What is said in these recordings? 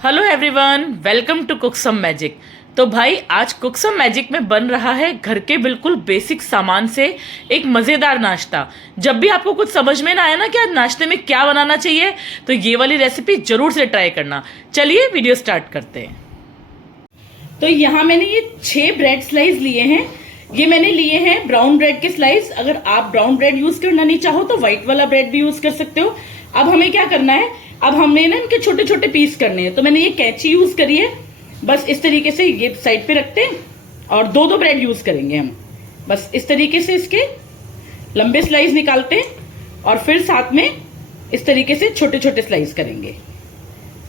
Hello everyone, welcome to cook some magic. तो भाई आज कुक सम मैजिक में बन रहा है घर के बिल्कुल बेसिक सामान से एक मज़ेदार नाश्ता। जब भी आपको कुछ समझ में ना आया ना कि आज नाश्ते में क्या बनाना चाहिए, तो ये वाली रेसिपी जरूर से ट्राई करना। चलिए वीडियो स्टार्ट करते हैं। तो यहाँ मैंने ये 6 ब्रेड स्लाइस लिए हैं। ये मैंने लिए हैं ब्राउन ब्रेड के स्लाइस। अगर आप ब्राउन ब्रेड यूज करना नहीं चाहो तो व्हाइट वाला ब्रेड भी यूज कर सकते हो। अब हमें क्या करना है, अब हमें ना इनके छोटे छोटे पीस करने हैं। तो मैंने ये कैंची यूज करी है। बस इस तरीके से ये साइड पे रखते हैं और दो दो ब्रेड यूज करेंगे हम। बस इस तरीके से इसके लंबे स्लाइस निकालते हैं और फिर साथ में इस तरीके से छोटे छोटे स्लाइस करेंगे।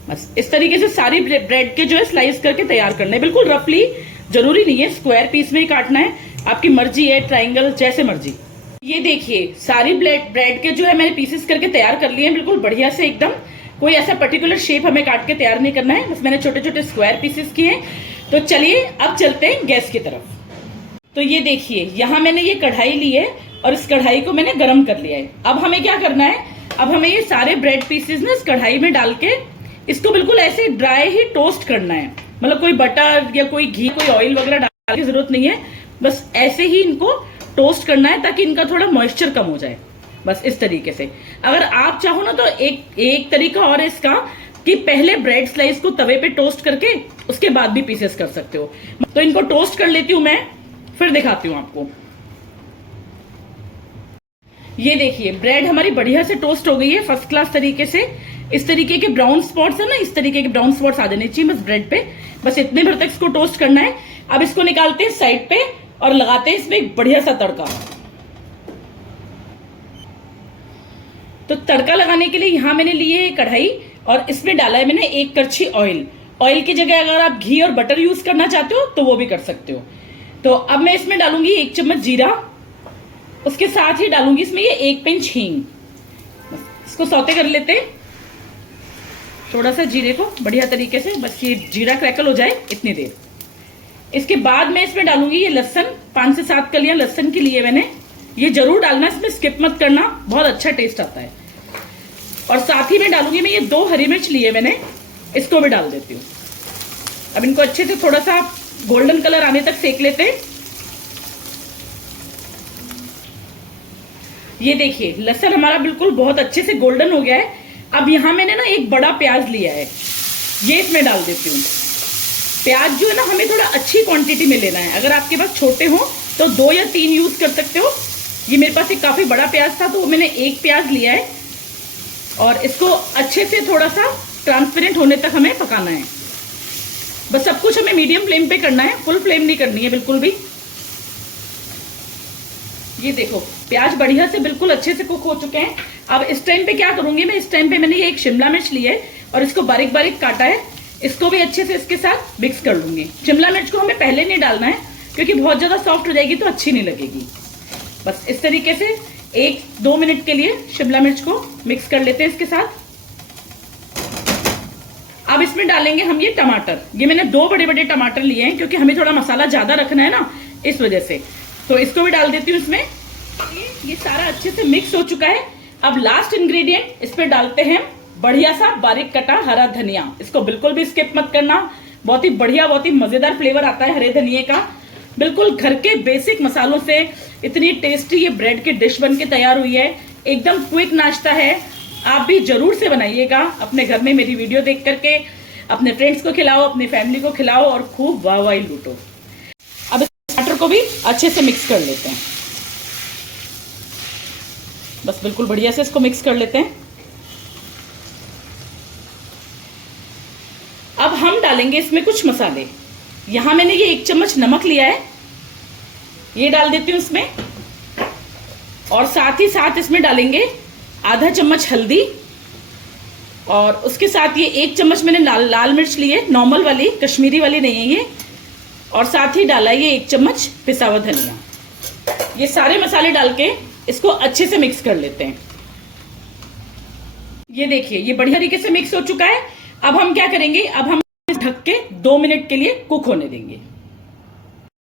बस इस तरीके से सारी ब्रेड के जो है स्लाइस करके तैयार करने हैं। बिल्कुल रफली, जरूरी नहीं है स्क्वायर पीस में ही काटना है, आपकी मर्जी है, ट्राइंगल जैसे मर्जी। ये देखिए सारी ब्रेड के जो है मैंने पीसेस करके तैयार कर लिए हैं, बिल्कुल बढ़िया से एकदम। कोई ऐसा पर्टिकुलर शेप हमें काट के तैयार नहीं करना है, बस मैंने छोटे छोटे स्क्वायर पीसेस किए हैं। तो चलिए अब चलते हैं गैस की तरफ। तो ये देखिए यहाँ मैंने ये कढ़ाई ली है और इस कढ़ाई को मैंने गर्म कर लिया है। अब हमें क्या करना है, अब हमें ये सारे ब्रेड पीसेस ना इस कढ़ाई में डाल के इसको बिल्कुल ऐसे ड्राई ही टोस्ट करना है। मतलब कोई बटर या कोई घी, कोई ऑयल वगैरह डालने की जरूरत नहीं है, बस ऐसे ही इनको टोस्ट करना है ताकि इनका थोड़ा मॉइस्चर कम हो जाए। बस इस तरीके से। अगर आप चाहो ना तो एक तरीका और है इसका कि पहले ब्रेड स्लाइस को तवे पे टोस्ट करके उसके बाद भी पीसेस कर सकते हो। तो इनको टोस्ट कर लेती हूं मैं, फिर दिखाती हूं आपको। ये देखिए ब्रेड हमारी बढ़िया से टोस्ट हो गई है फर्स्ट क्लास तरीके से। इस तरीके के ब्राउन स्पॉट्स है ना, इस तरीके के ब्राउन स्पॉट्स आ जाने चाहिए बस ब्रेड पे। बस इतने भर तक इसको टोस्ट करना है। अब इसको निकालते हैं साइड पे और लगाते हैं इसमें एक बढ़िया सा तड़का। तो तड़का लगाने के लिए यहां मैंने ली है कढ़ाई और इसमें डाला है मैंने 1 करछी ऑयल। ऑयल की जगह अगर आप घी और बटर यूज करना चाहते हो तो वो भी कर सकते हो। तो अब मैं इसमें डालूंगी 1 चम्मच जीरा, उसके साथ ही डालूंगी इसमें ये 1 पिंच हींग। इसको सौते कर लेते हैं थोड़ा सा जीरे को बढ़िया तरीके से, बस ये जीरा क्रैकल हो जाए इतनी देर। इसके बाद मैं इसमें डालूंगी ये लहसुन, 5 से 7 कलियां लहसुन की लिए मैंने। ये जरूर डालना, इसमें स्किप मत करना, बहुत अच्छा टेस्ट आता है। और साथ ही में डालूंगी मैं ये 2 हरी मिर्च लिए मैंने, इसको भी डाल देती हूँ। अब इनको अच्छे से थोड़ा सा गोल्डन कलर आने तक सेक लेते हैं। ये देखिए लहसुन हमारा बिल्कुल बहुत अच्छे से गोल्डन हो गया है। अब यहां मैंने ना एक बड़ा प्याज लिया है, ये इसमें डाल देती हूँ। प्याज जो है ना हमें थोड़ा अच्छी क्वांटिटी में लेना है। अगर आपके पास छोटे हो तो 2 या 3 यूज कर सकते हो। ये मेरे पास एक काफी बड़ा प्याज था तो मैंने 1 प्याज लिया है और इसको अच्छे से थोड़ा सा ट्रांसपेरेंट होने तक हमें पकाना है। बस सब कुछ हमें मीडियम फ्लेम पे करना है, फुल फ्लेम नहीं करनी है बिल्कुल भी। ये देखो प्याज बढ़िया से बिल्कुल अच्छे से कुक हो चुके हैं। अब इस टाइम पे क्या करूंगी मैं, इस टाइम पे मैंने ये एक शिमला मिर्च ली है और इसको बारीक बारीक काटा है, इसको भी अच्छे से इसके साथ मिक्स कर लूंगी। शिमला मिर्च को हमें पहले नहीं डालना है क्योंकि बहुत ज्यादा सॉफ्ट हो जाएगी तो अच्छी नहीं लगेगी। बस इस तरीके से 1-2 मिनट के लिए शिमला मिर्च को मिक्स कर लेते हैं इसके साथ। अब इसमें डालेंगे हम ये टमाटर। ये मैंने 2 बड़े बड़े टमाटर लिए हैं क्योंकि हमें थोड़ा मसाला ज्यादा रखना है ना, इस वजह से। तो इसको भी डाल देती हूँ इसमें। ये सारा अच्छे से मिक्स हो चुका है। अब लास्ट इंग्रेडिएंट इस पे डालते हैं बढ़िया सा बारीक कटा हरा धनिया। इसको बिल्कुल भी स्किप मत करना, बहुत ही बढ़िया, बहुत ही मजेदार फ्लेवर आता है हरे धनिये का। बिल्कुल घर के बेसिक मसालों से इतनी टेस्टी ये ब्रेड की डिश बन के तैयार हुई है। एकदम क्विक नाश्ता है, आप भी जरूर से बनाइएगा अपने घर में मेरी वीडियो देख करके। अपने फ्रेंड्स को खिलाओ, अपनी फैमिली को खिलाओ और खूब वाहवाही लूटो। अब टमाटर को भी अच्छे से मिक्स कर लेते हैं। बस बिल्कुल बढ़िया से इसको मिक्स कर लेते हैं। अब हम डालेंगे इसमें कुछ मसाले। यहां मैंने ये 1 चम्मच नमक लिया है, ये डाल देती हूं इसमें। और साथ ही साथ इसमें डालेंगे आधा चम्मच हल्दी और उसके साथ ये 1 चम्मच मैंने लाल मिर्च ली है, नॉर्मल वाली, कश्मीरी वाली नहीं है ये। और साथ ही डाला ये 1 चम्मच पिसा हुआ धनिया। ये सारे मसाले डाल के इसको अच्छे से मिक्स कर लेते हैं। ये देखिए ये बढ़िया तरीके से मिक्स हो चुका है। अब हम क्या करेंगे, अब हम ढक के 2 मिनट के लिए कुक होने देंगे।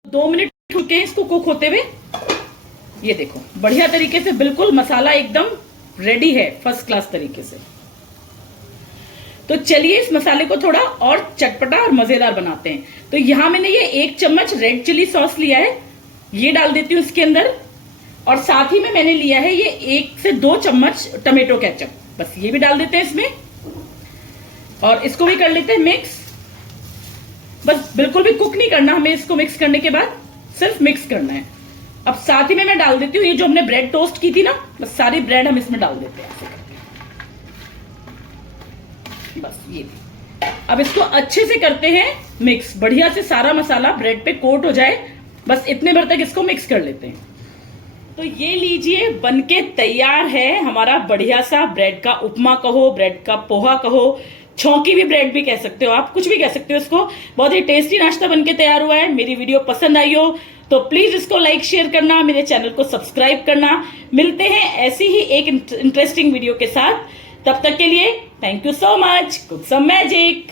2 मिनट के इसको कुक होते हुए ये देखो बढ़िया तरीके से बिल्कुल मसाला एकदम रेडी है फर्स्ट क्लास तरीके से। तो चलिए इस मसाले को थोड़ा और चटपटा और मजेदार बनाते हैं। तो यहाँ मैंने ये 1 चम्मच रेड चिली सॉस लिया है, ये डाल देती हूँ इसके अंदर। और साथ ही में मैंने लिया है ये 1 से 2 चम्मच टमेटो केचप, बस ये भी डाल देते हैं इसमें और इसको भी कर लेते हैं मिक्स। बस बिल्कुल भी कुक नहीं करना हमें, इसको मिक्स करने के बाद सिर्फ मिक्स करना है। अब साथ ही में मैं डाल देती हूँ ये जो हमने ब्रेड टोस्ट की थी ना, बस सारी ब्रेड हम इसमें डाल देते हैं, बस ये। अब इसको अच्छे से करते हैं मिक्स, बढ़िया से सारा मसाला ब्रेड पे कोट हो जाए, बस इतने भर तक इसको मिक्स कर लेते हैं। तो ये लीजिए बनके तैयार है हमारा बढ़िया सा ब्रेड का उपमा कहो, ब्रेड का पोहा कहो, छौंकी भी ब्रेड भी कह सकते हो आप, कुछ भी कह सकते हो इसको। बहुत ही टेस्टी नाश्ता बनके तैयार हुआ है। मेरी वीडियो पसंद आई हो तो प्लीज इसको लाइक शेयर करना, मेरे चैनल को सब्सक्राइब करना। मिलते हैं ऐसी ही एक इंटरेस्टिंग वीडियो के साथ, तब तक के लिए thank you so much. Cook some magic.